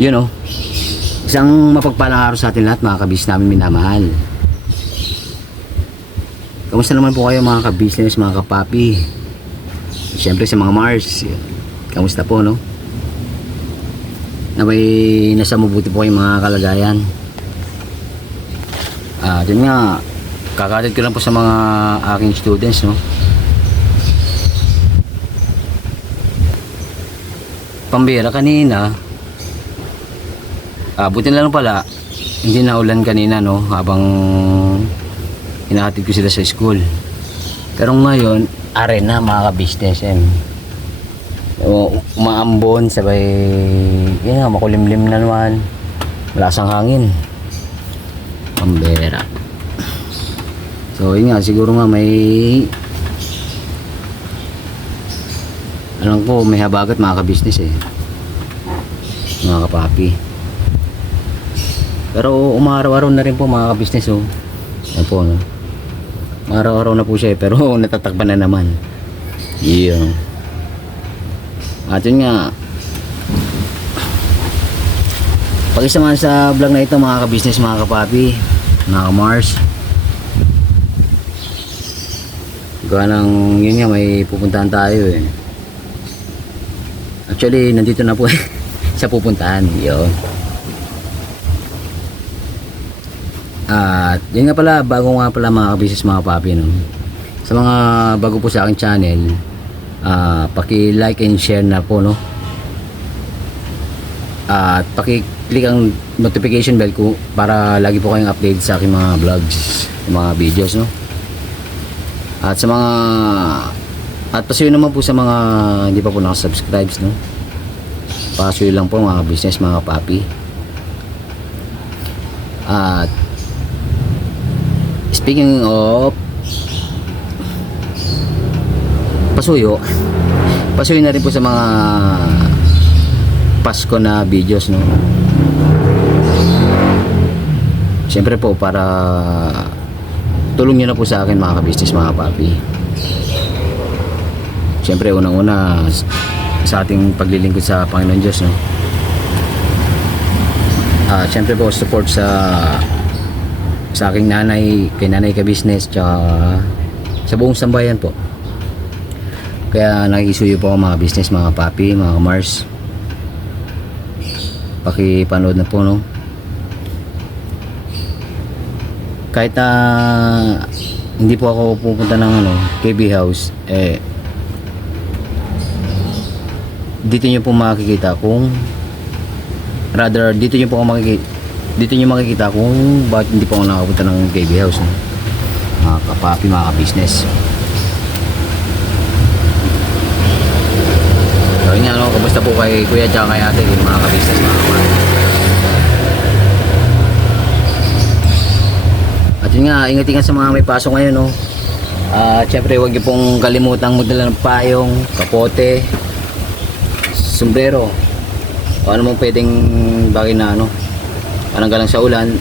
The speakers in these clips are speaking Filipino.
Yun oh. Isang mapagpalang araw sa atin lahat mga kabis namin minamahal. Kamusta naman po kayo mga ka-business, mga kapapi? Siyempre sa mga Mars, kamusta po no? Naway nasa mabuti po kayong mga kalagayan. Dyan nga, kakatid ko lang po sa mga aking students no. Pambira kanina, buti na lang pala, hindi na ulan kanina no, habang hinahatid ko sila sa school. Pero ngayon, are na mga ka-business umaambon, sabay yun nga, makulimlim na naman, malasang hangin, pambera. So yun nga, siguro nga may alam ko may habagat mga ka-business mga kapapi. Pero umaraw-araw na rin po mga ka-business yan po no. Araw-araw na po siya pero natatakpan na naman. Yun. At yun nga, pakisamahan sa vlog na ito mga ka-business, mga kapapi, mga ka-Mars. Gawa ng yun nga, may pupuntahan tayo Actually nandito na po sa pupuntahan. Yun. At yun nga pala, bago nga pala mga ka-business, mga papi no? Sa mga bago po sa aking channel, paki-like and share na po no? At paki-click ang notification bell ko para lagi po kayong update sa aking mga vlogs, mga videos no? At sa mga pasuyo naman po sa mga hindi pa po nakasubscribes no? Pasuyo lang po mga business, mga papi. At speaking of pasuyo na rin po sa mga Pasko na videos no. Siyempre po para tulong nyo na po sa akin mga ka-business, mga papi. Siyempre unang-una sa ating paglilingkod sa Panginoon Diyos no. Siyempre po support sa aking nanay, kay nanay ka-business, tsaka sa buong sambayan po. Kaya nakikisuyo po ako mga business, mga papi, mga Mars. Pakipanood na po no. Kahit hindi po ako pupunta ng KB house, dito nyo po makikita kung dito nyo makikita kung bakit hindi pa ako nakapunta ng KB house no? Mga kapapi, mga ka-business. So yun nga no, kamusta po kay kuya tsaka kay ate, mga ka-business, mga kapapi. At yun nga, ingat-ingat sa mga may pasok ngayon no. Syempre huwag nyo pong kalimutang magdala ng payong, kapote, sombrero, o ano mong pwedeng bagay na pananggalang sa ulan.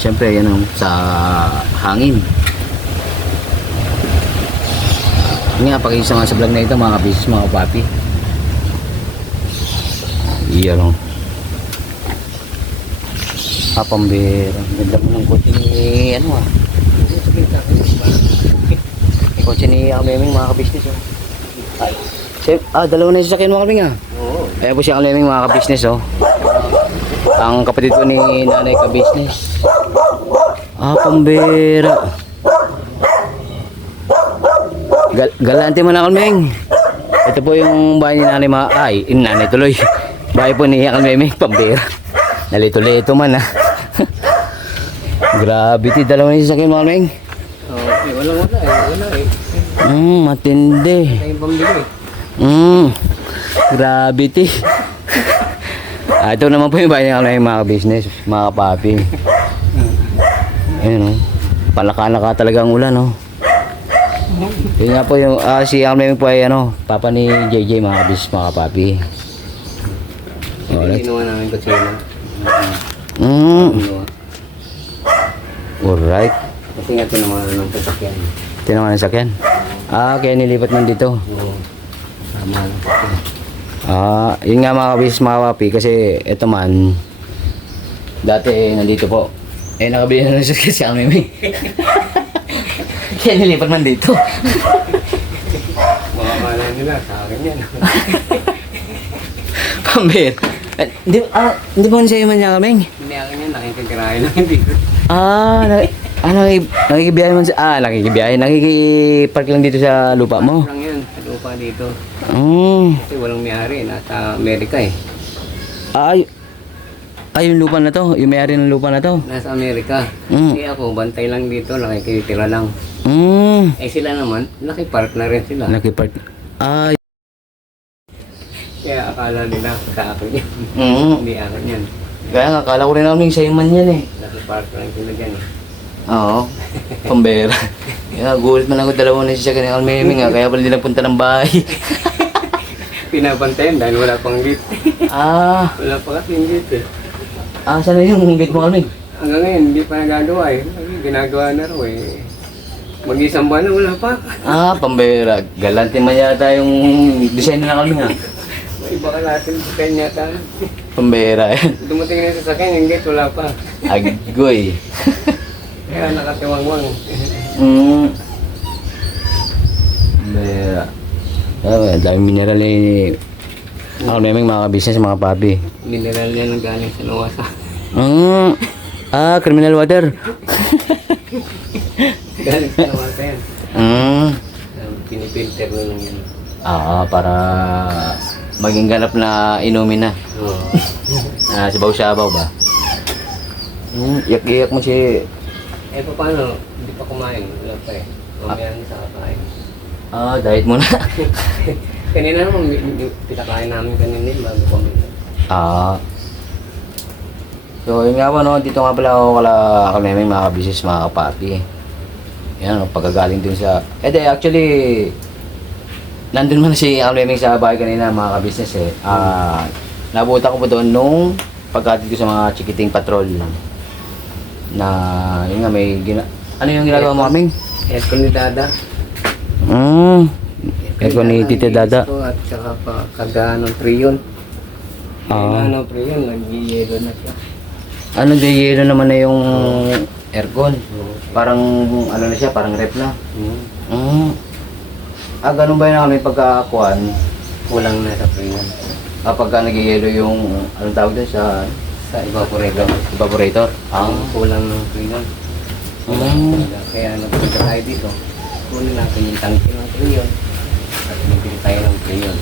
Syempre yan sa hangin. Nga, pakisama sa vlog na ito mga ka-business, mga papi. Iyan pambira. Ganda mo ng kotse ni kotse ni Kameming, mga ka-business dalawa na yung sasakyan mo, Kameming Oo. Ayan po siya Kameming, mga ka-business ang kapatid ko ni nanay ka-business. Pambira. Galante mo na, Kameming. Ito po yung bahay ni nanay nanay tuloy. Bahay po ni Kameming, pambira. Nalito-lito man Gravity, dalawa na yung sasakyan mo, Kameming. Wala matindi. Gravity. Ito naman po yung bahay ng mga business, mga papi. Ayun palaka-laka talaga ang ulan Yun nga po yung si Kameming po ay papa ni JJ, mga business, mga papi. Alright. Ginawa namin kutsina. Alright. Kasi nga tinaman ng sasakyan. Tinaman ng sasakyan? Kaya nilipat man dito. Oo. Tama. Yun nga mga kabis mga papi kasi ito man dati nandito po. Nakabili na rin siya kasi kami may. Kaya nilipat man dito. Mga kala nila, sa akin yan. Pambit. Hindi ba sa'yo man niya kaming? Hindi akin yan, nakikagirahin lang dito. Nakikibiyahe man sa... nakikibiyahe. Nakikipark lang dito sa lupa mo. Lang yan, sa lupa dito. Mm. Kasi walang may-ari, nasa Amerika eh. Yung lupa na to. Yung may-ari ng lupa na to. Nasa Amerika. Mm. Kaya ako, bantay lang dito, nakikitira lang. Mm. Sila naman, nakipark na rin sila. Nakipark. Kaya akala nila sa akin yan. Hindi akin yan. Kaya nga, akala ko rin namin sa'yo man yan eh. Nakipark lang sila dyan eh. Oo. Pambera. Kaya gulit man ako dalawa na siya kanina Almeming nga. Kaya pala hindi nagpunta ng bahay. Pinabantayan dahil wala pang gate. Wala pa kasing gate eh. Saan na yung gate mo Almeng? Hanggang ngayon, hindi pa nagagawa eh. Ginagawa na raw eh. Mag-isang buwan na, wala pa. Pambera. Galante man yata yung design na Almeng ha. May iba ka natin sa kanya yata. Pambera yan. Dumating na yung sasakyan, yung gate, wala pa. Agoy. Kaya nakatiwangwang. Pambera. Daming mineral eh. Almeming mga business mga papi. Mineral yan ang galing sa Nawasa. Criminal water. Galing sa Nawasa yan. Pinipilter na lang yan. Para maging ganap na inumin na. Oo. Sabaw-sabaw ba? Iyak-iyak mo si... Paano? Hindi pa kumain. Wala pa eh. Mamaya na sa kakain. Diet mo na. Kanina naman, pinakain namin kanina bago kami. So yun nga po no, dito nga pala ako kami mga business mga kapapi. Yan, pagkagaling dun sa... actually, nandun man si Almeming sa bahay kanina mga ka-business eh. Nabuta ko po doon nung pagkatid ko sa mga chikiting patrol. Na, yun nga may ano yung ginagawa mo kaming? Aircon ni Dada. Aircon ni Tita Dada. At saka pa kagano priyon. Ano priyon, nag-yelo na siya. Ano di yelo naman na yung aircon? Parang ano na siya, parang rep na. Ganun ba yun kami pagkakuan? Kulang na sa priyon. Pagka nag-yelo yung, anong tawag doon sa Evaporator. evaporator? Kulang ng priyon. Kaya nagpunta tayo dito. Kunin natin yung tangke ng priyon. At bibili tayo ng priyon.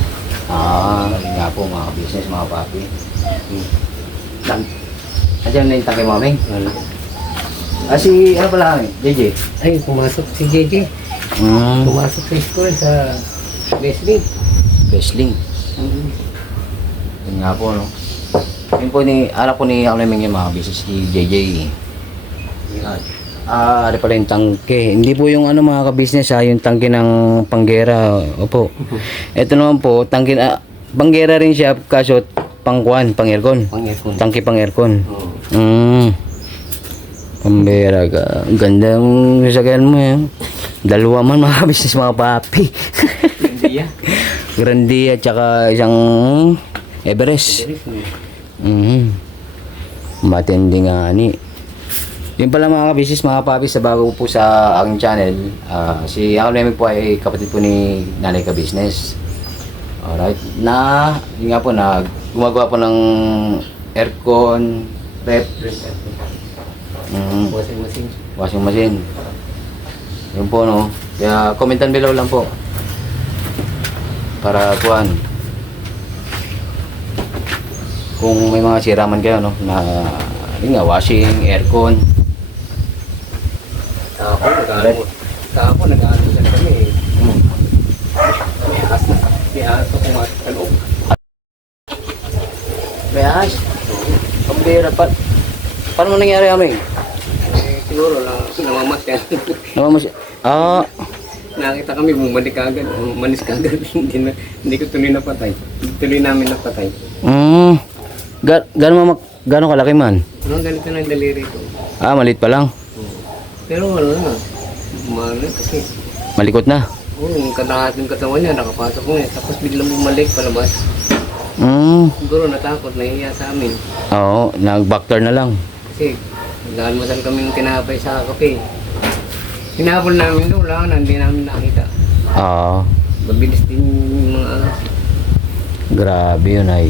Yun nga po mga business, mga papi. Andiyan na yung tangke mo aming? Ano? Si ano pala kami? JJ? Ay, pumasok si JJ. Pumasok sa school sa wrestling. Wrestling. Yun nga po, no? Yun po anak po ni Almeming yung mga business, si JJ. Ano pala yung tangke. Hindi po yung ano mga ka-business yung tangke ng panggera. Opo. Ito naman po, tangke panggera rin siya kaso pangkuan, pang-aircon. Pang-aircon. Tangke pang-aircon. Oo. Pambera ka. Ganda ang sasakyan mo eh. Dalawa man mga business mga papi. Grandia. Grandia tsaka isang Everest. Matindi nga ni. Yun pala mga business mga papi sa bago po sa aking channel. Si Almeming po ay kapatid po ni Nanay Ka Business. Alright. Yun nga po gumagawa po ng aircon, rep. Washing machine. Yun po no. Kaya commentan below lang po. Para kuan. Kung may mga sira man kayo no na yun nga washing, aircon. Tapos nag-ano sa kami. May aso pumasok sa loob. May ahas. Pambira pa. Paano nangyari kami? Siguro namamat yan. Nakita kami bumalik agad, manis kagad. Hindi ko tuloy napatay. Hindi tuloy namin napatay. Gano'ng kalaki man? Anong ganito ng daliri ko? Maliit pa lang. Pero ano na, kasi Malikot na. yung katahat ng katawan niya, nakapasok ko niya. Tapos biglang bumalik palabas. Siguro natakot, nahihiya sa amin. Oo, nag-backdoor na lang. Kasi nag-almusal kami ng tinapay sa kape. Hinabol namin doon, wala na, hindi namin nakita. Oo. Mabilis din yung mga Grabe yun ay.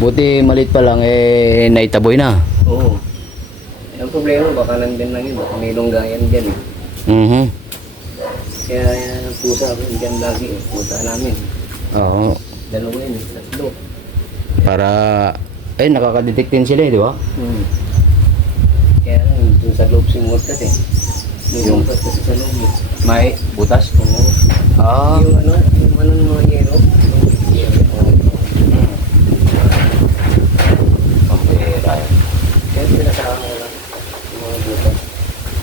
Buti maliit pa lang eh naitaboy na. Oo. Ang problema, baka nandun lang yun, baka may lunggayan dyan eh. Mhm. Kaya pusa ko dyan lagi eh, pusa namin. Oo. Dalawa yun, tatlo. Para nakaka-detect din sila, di ba? Kaya lang, dun sa loob simot kasi. May lumpas kasi sa loob eh. May butas. Oo. Ah. Yung ano ng mga yero. Yung yero. Pambira. Kaya pinasama ko lang yung mga butas.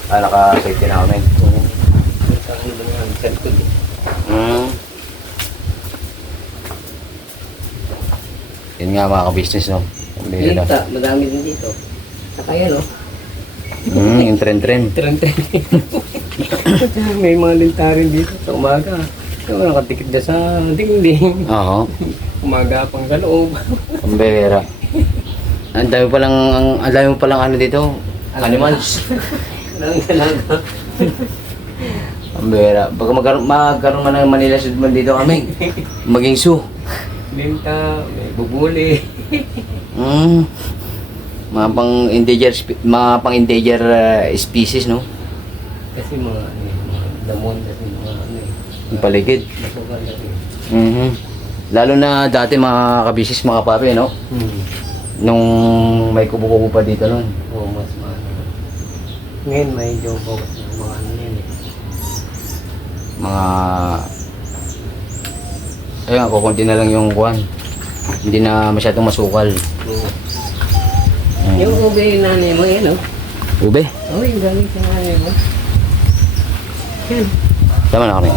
Naka-safety na kami. Oo. Sa ano ba naman, cellphone eh. Yun nga mga ka-business, no? Pambira. Kita, madami din dito. Saka yan oh. Yung tren-tren. Tren-tren. May mga lintarin dito sa umaga. So, nakatikit na sa dingding. Oo. Umaga pang sa loob. Pambira. Ang dami mo palang ano dito. Animals. Walang talaga. Pambira. Pag magkaroon man ng Manila Sudman dito kami. Maging zoo. Linta, may bubuli. Mga pang endanger species, no? Kasi mga ano eh, mga damon kasi mga ano eh. Yung paligid. Masukan kasi. Lalo na dati mga kabisis, mga papi, no? Nung may kubo-kubo pa dito nun. Oo, mas maano. Ngayon may joke kasi mga ano yan eh. Mga... Ayun, kukunti na lang yung kuwan. Hindi na masyadong masukal. Oo. Yung ube yung nanay mo yan oh. Ube? Oo, yung galing sa nanay mo. Yan. Tama na kami.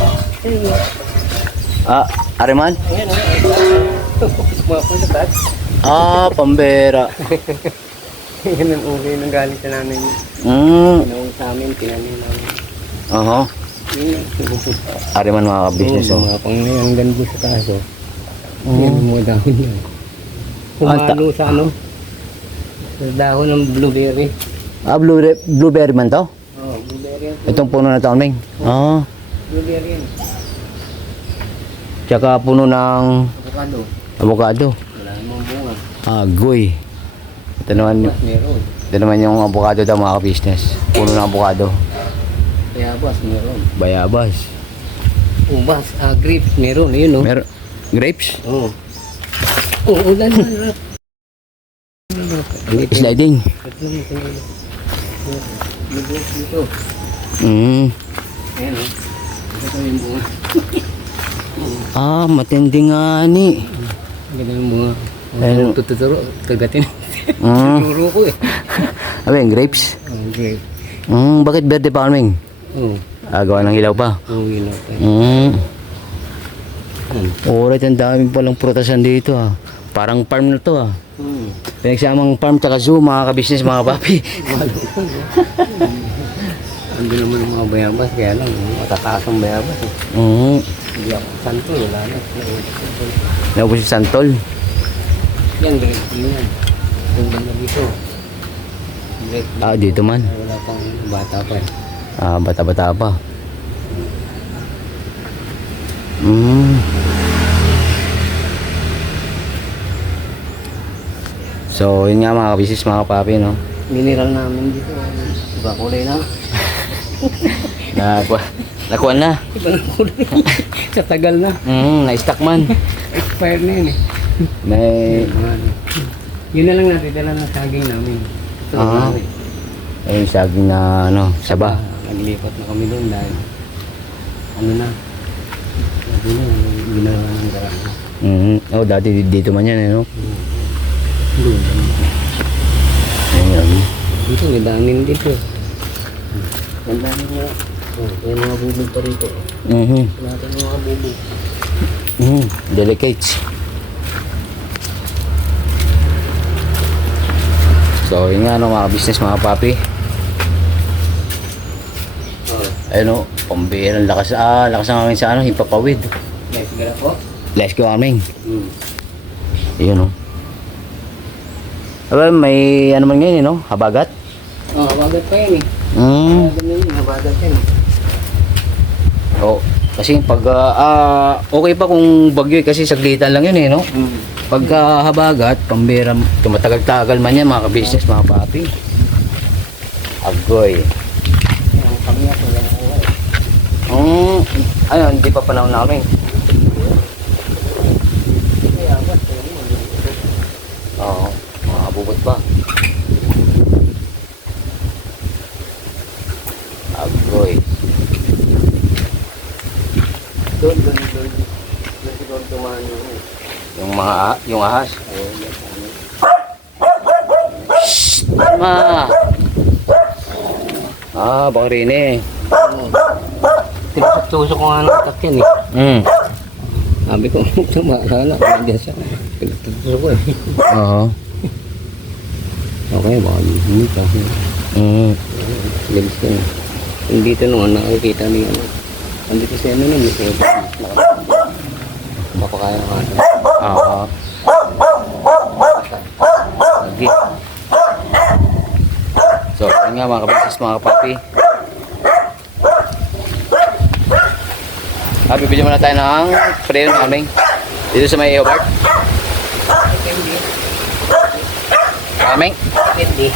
Yan. Ariman? Ayan oh. Mapunta taas. Pambera. Yan ang ube yung galing sa nanay mo. Pinawang sa amin, tinanin namin. Aha. Yun. Ariman mga ka-business, Oo, oh. mga panganggan doon sa taas oh. Yan ang mga dahon yan. Pumalo sa ano? Sa dahon ng blueberry. Blueberry man to? Oo, blueberry yan. Itong puno na to, Ming. Blueberry yan. Tsaka puno ng Avocado. avocado. Wala namang bunga. Agoy. Mas meron. Ito naman yung avocado daw mga ka-business. Puno ng avocado. Bayabas, meron. Bayabas. Ubas, grapes, meron. Yun, no? Grapes? Oo. Oo, ulan na. Sliding. Dito. Mm. Ayan, no? Ito yung bunga. Matindi nga ni. Ganda yung bunga. Ayun. Tututuro, kagatin. Mm. Turo ko eh. Yung grapes? Grape. Bakit verde farming? Oo. Gawa ng ilaw pa. Oo, yun ako. Alright, ang daming palang prutasan dito Parang farm na to Pinagsamang farm tsaka zoo mga ka-business mga papi. Ando naman ang mga bayabas, kaya lang, matataas ang bayabas eh. Hindi ako santo, wala na. Naubos yung santol. Yan, direct yan. Kung ganda dito. Direct. Dito man. Wala pang bata pa eh. Bata-bata pa. So, yun nga mga ka-business mga papi, no? Mineral namin dito. Iba kulay na. Nakuha na. Iba na kulay. Sa tagal na. Na-stock man. Expired na yun eh. May... Yun na lang natin, dala ng saging namin. Ito Ayun, saging na, saba. Naglipat na kami doon dahil ano na. Sabi na, ginawa ng garahe. Dati dito man yan, no? Doon. Ayun. Dito, may dangin dito. Ang dangin nga. May mga bubog pa rito. Natin yung mga bubog. Delicates. So, yun nga, mga business, mga papi. Ayun, pambira, lakas ng hangin sa hipapawid. Guys, gara po? Let's go, Arming. Ayun, oh. Aba, may ano man ngayon, no? Habagat? Oh, habagat pa yan eh. Hmm. Ganun yun, habagat yan eh. Oh, kasi pag okay pa kung bagyo kasi saglitan lang yun eh, no? Pagka habagat, pambira, tumatagal-tagal man yan mga ka-business, mga papi. Agoy. Yung kami ako yan ako eh. Ayun, hindi pa panahon namin. Kaya abat eh. Oo, mga bubot pa. Agoy. Doon siguro tumahan yun eh. Yung ahas. Ayun, yan. Ma! Baka rin eh. Tusok ko nga ng atak yan eh. Sabi ko, tumakala. Nandiyan siya. Tusok ko eh. Oo. Okay, baka hindi ka. Galis ka na. Dito nung nakikita niya. Andito si ano nun. Baka kaya ng ato. Oo. Lagi. So, yun nga mga kabisis, mga kapapi. Bibili muna tayo ng prayer namin. Dito sa may Eobart. Aming? Hindi.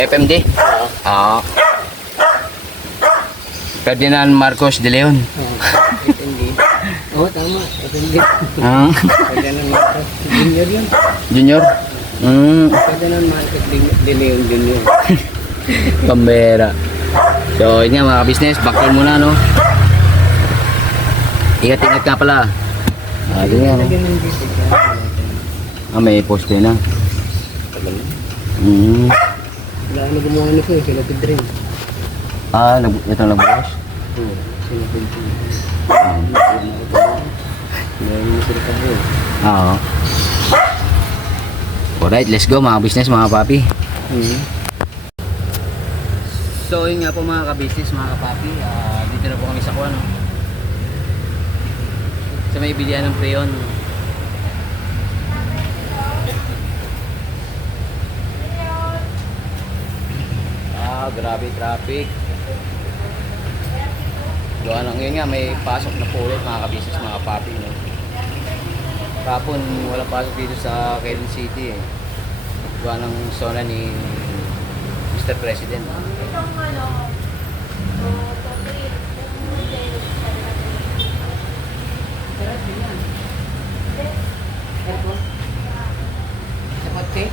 FMD? Oo. Ferdinand Marcos de Leon. Hindi. Oo, tama. Hindi. Pwede na Marcos Junior yun. Junior? Pwede na Marcos de Leon Junior. Pambera. So, yun nga mga business, backdoor muna, no? Ingat-ingat nga pala. Yun nga, no? May poste na. Wala na gumawa nito eh, sila Pedrin. Ito nagbukas? Oo, sila Pedrin. Meron mo sila kabo eh. Oo. Alright, let's go mga business, mga papi. So yun nga po mga ka-business, mga ka-papi, dito na po kami sa kuha, no? Sa may bilihan ng preyon. Grabe traffic. Gawa lang yun nga, may pasok na po ulit mga ka-business, mga ka-papi, no? Kapon, walang pasok dito sa Quezon City eh. Gawa ng zona ni Mr. President. Sa kotse? Okay.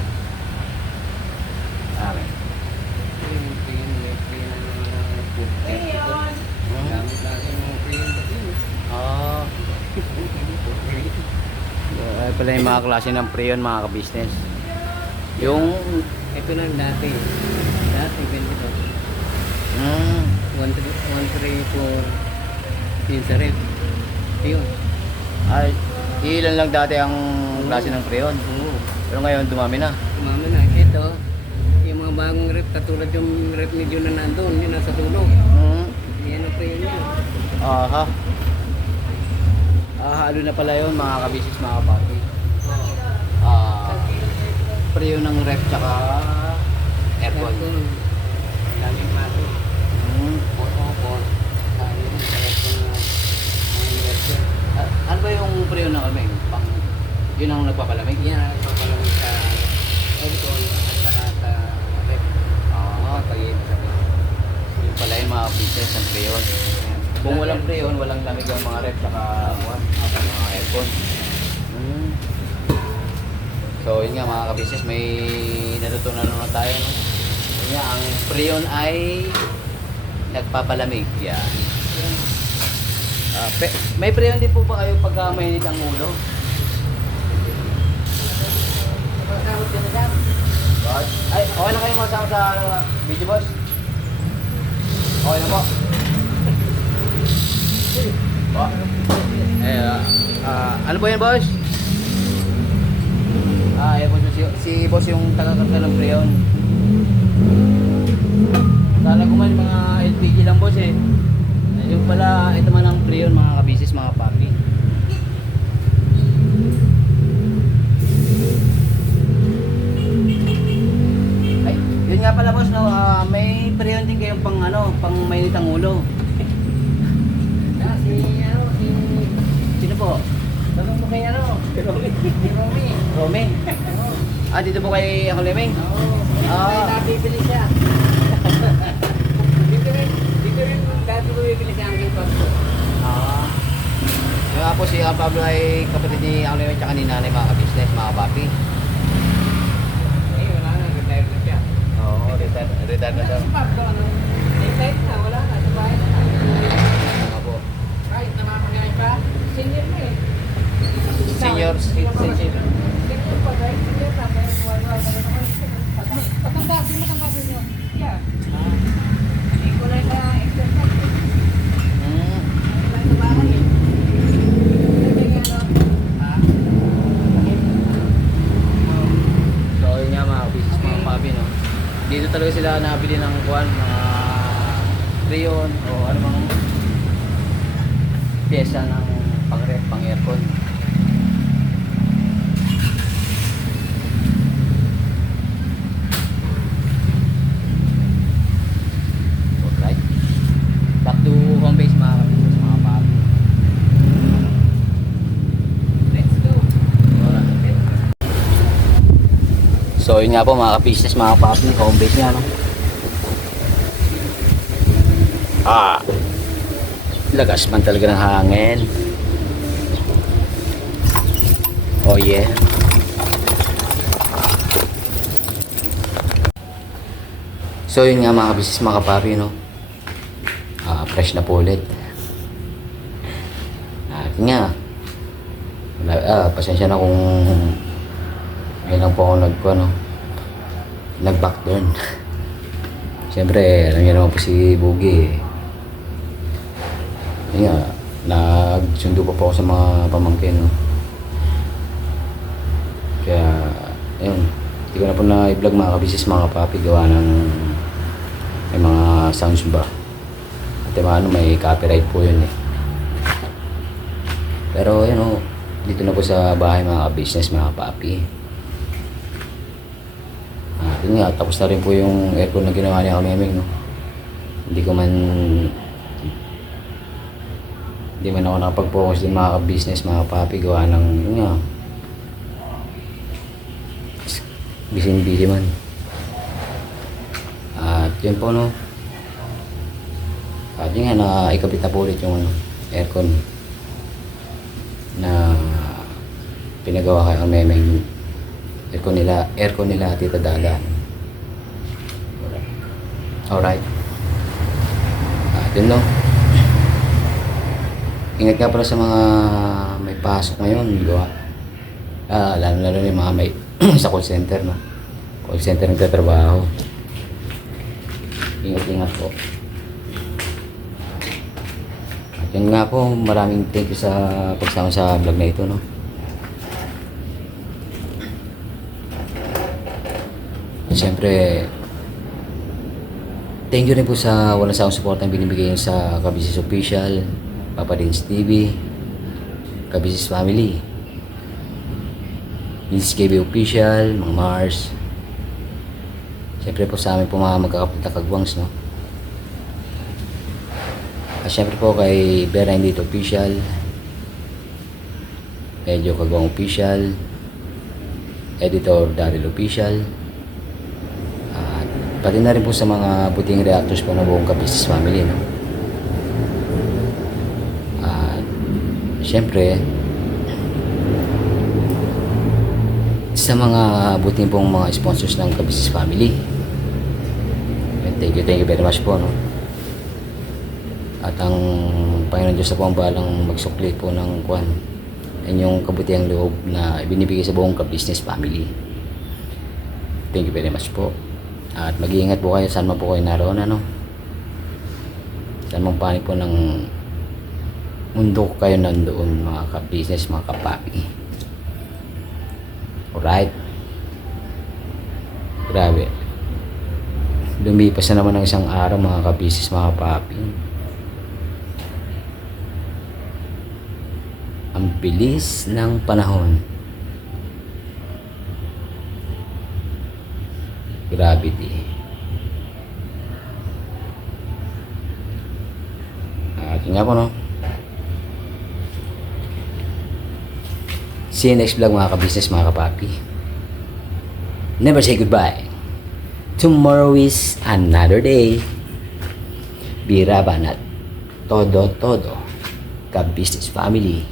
Ay pala yung mga klase ng preyon mga ka-business. Yung Ito na dati. Dati, ganito. 134 yun sa rep. Yun. ay, ilan lang dati ang klase ng preyon. Oo. Pero ngayon dumami na. Tumama na. Ito, yung mga bagong rep, katulad yung rep ni Jun na nandun, yun nasa tulog. Yan ang pre yun. Aha. Halo na pala yun mga ka-business, mga ka-papi. Preyon ng ref tsaka aircon. Daming mato. Opo. Ayun, kaya ito na ang inverter. Ano ba yung preyon ng kaming? Yun ang nagpapalamig? Yan ang papalamig sa aircon at saka sa rep. Pag-iit sabi. Yun pala yung mga business ng preyon. Kung walang preyon, walang lamig ang mga ref tsaka mga aircon. So yun nga mga ka-business, may natutunan naman tayo, no? Yun nga, ang preyon ay nagpapalamig. Yan. May preyon din po ba kayo pagka mainit ang ulo? Ay, okay na kayo masama sa video, boss? Okay na po. Ano po yan, boss? Boss, si boss yung taga-karga ng preyon. Sana kumain mga LPG lang, boss eh. Yung pala, ito man ang preyon mga kabisis, mga papi. Yun nga pala boss, no, may periyon din kayong pang ano, pang mainit ang ulo. Sino po? Tanong mo kay ano? Romy. Romy. Dito po kay Uncle Leming? May nabibili siya. Dito rin dati bumibili siya ang kipas ko. Yung nga po si Pablo ay kapatid ni Uncle Leming tsaka ni nanay, mga ka-business, mga papi. Wala na, retired na siya. Oo, retired na daw. Si Pablo, retired na, wala na, sa bahay na. Nga po. Kahit namamagay pa, senior na eh. Senior citizenship. Senior pa, right? Senior na, kaya wala naman. Patanda, sino matanda sa inyo? Yeah. Hindi ko lang na exercise eh. Hindi lang sa bahay eh. Kasi nga ano, So yun nga mga business, mga papi, no. Dito talaga sila nabili ng kuwan, mga rayon o ano mang pyesa ng pang-ref, pang-aircon. Alright. Back to home base, mga business, mga papi. let's go. So yun nga po mga ka-business, mga papi, home base nga, no. Lagas man talaga ng hangin. Oh yeah. So yun nga mga ka-business, mga ka-papi, no. Fresh na po ulit. Yun nga. Pasensya na kung ngayon lang po ako nag-backturn. Siyempre, alam niyo naman po si Boogie. Yun nga, nagsundo pa po ako sa mga pamangkin, no? Kaya, ayun, hindi ko na po na-vlog mga kabisis, mga kapapi, gawa ng may mga sounds ba. At may copyright po yun eh. Pero, yun o, dito na po sa bahay mga business, mga papi. Yun nga, tapos na rin po yung aircon na ginawa niya kameming, no. Hindi man ako nakapag-focus din mga business, mga papi, gawa ng yun nga, busy man. At yun po, no. At yun nga, naikabit na po ulit yung aircon na pinagawa kay Memeng. Aircon nila Tita Dala. Alright. Yun, no. Ingat nga pala sa mga may pasok ngayon, gawa. Lalo yung mga may sa call center, no. Call center nagtatrabaho. Ingat po. At yun nga po, maraming thank you sa pagsama sa vlog na ito, no. At syempre, thank you rin po sa walang sawang support ang binibigay nyo sa Kabisis Official, Papa Dins TV, Kabisis Family, Miss KB Official, mga Mars. Siyempre po sa amin po mga magkakapit na kagwangs, no. At siyempre po kay Vera Indito Official, Medyo Kagwang Official, Editor Daryl Official, at pati na rin po sa mga buting reactors po ng buong Kabisis Family, no. Siyempre, sa mga buting pong mga sponsors ng Kabisis Family, thank you very much po, no. At ang Panginoon Diyos po ang balang magsukli po ng kwan, inyong kabutihang loob na ibinibigay sa buong Ka-Business Family. Thank you very much po. At mag-iingat po kayo saan man po kayo naroon, ano. Saan man panig po ng mundo kayo nandoon, mga ka-business, mga kapapi. Alright. Grabe. Lumipas na naman ng isang araw, mga ka-business, mga kapapi. Ang bilis ng panahon. Gravity. Yun nga po, no? See you next vlog, mga ka-business, mga kapapi. Never say goodbye. Tomorrow is another day. Bira banat. Todo, ka-business family.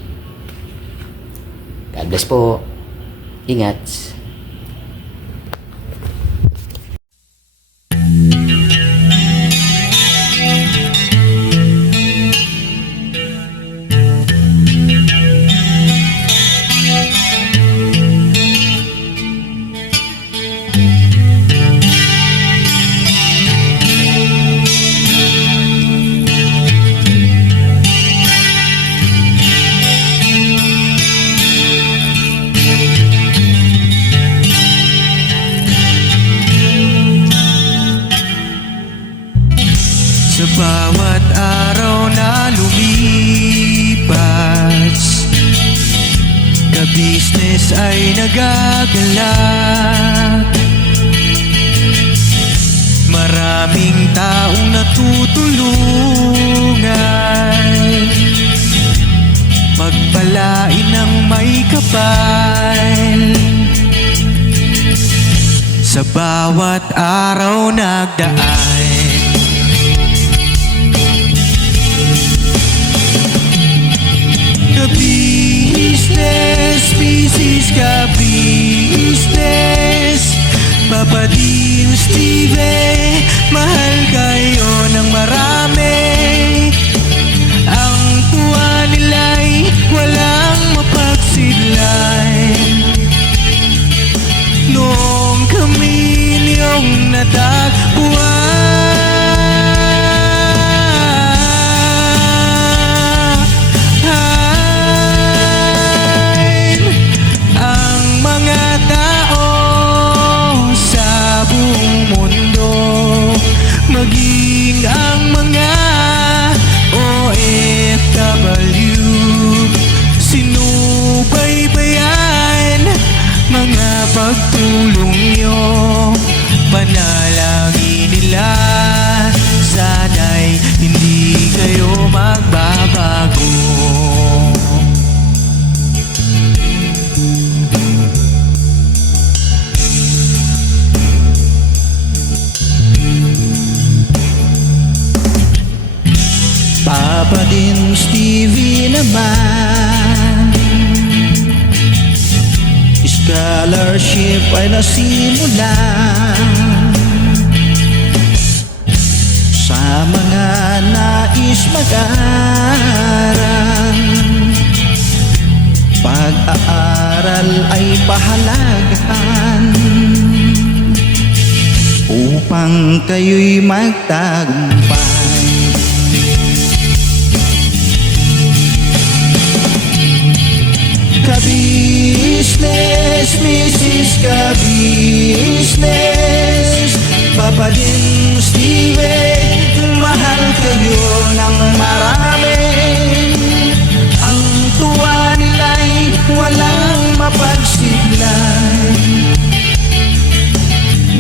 God bless po. Ingat. Sa bawat araw na lumipas, ka-business ay nagagalak. Maraming taong natutulungan, pagpalain ng may kapal. Sa bawat araw nagdaan, ka-business, business ka-business, Papa Dio, Steve, mahal kayo ng marami. Ang tuwa nila'y walang mapagsidlay. Noong kami niyong natagpuan, ang mga tao sa buong mundo, maging ang mga OFW, sinubaybayan mga pagtulong nyo. Panalangin nila, sana'y hindi kayo magbabago. Papa din Stevie naman, scholarship ay nasimulan sa mga nais mag-aral. Pag-aaral ay pahalagahan upang kayo'y magtagumpay. Ka-business, Mrs. Ka-business, Papa din Steve, mahal kayo ng marami. Ang tuwa nila'y walang mapagsiglay.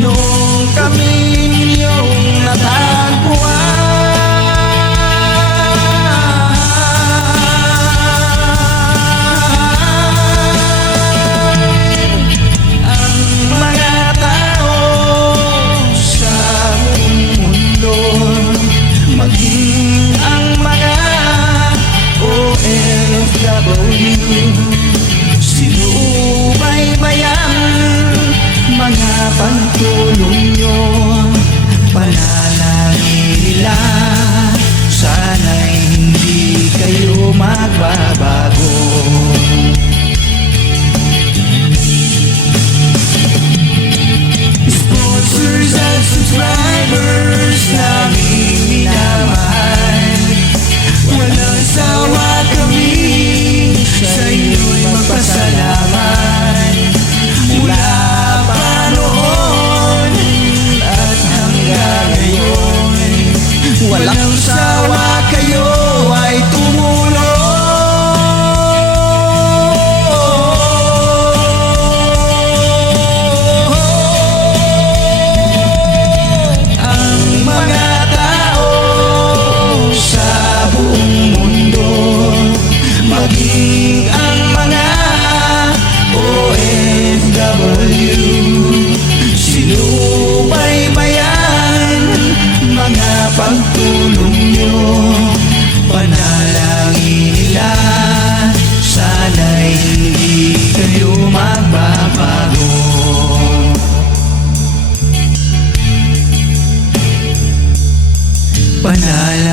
Noong kami ninyong natagpuan, maging ang mga la la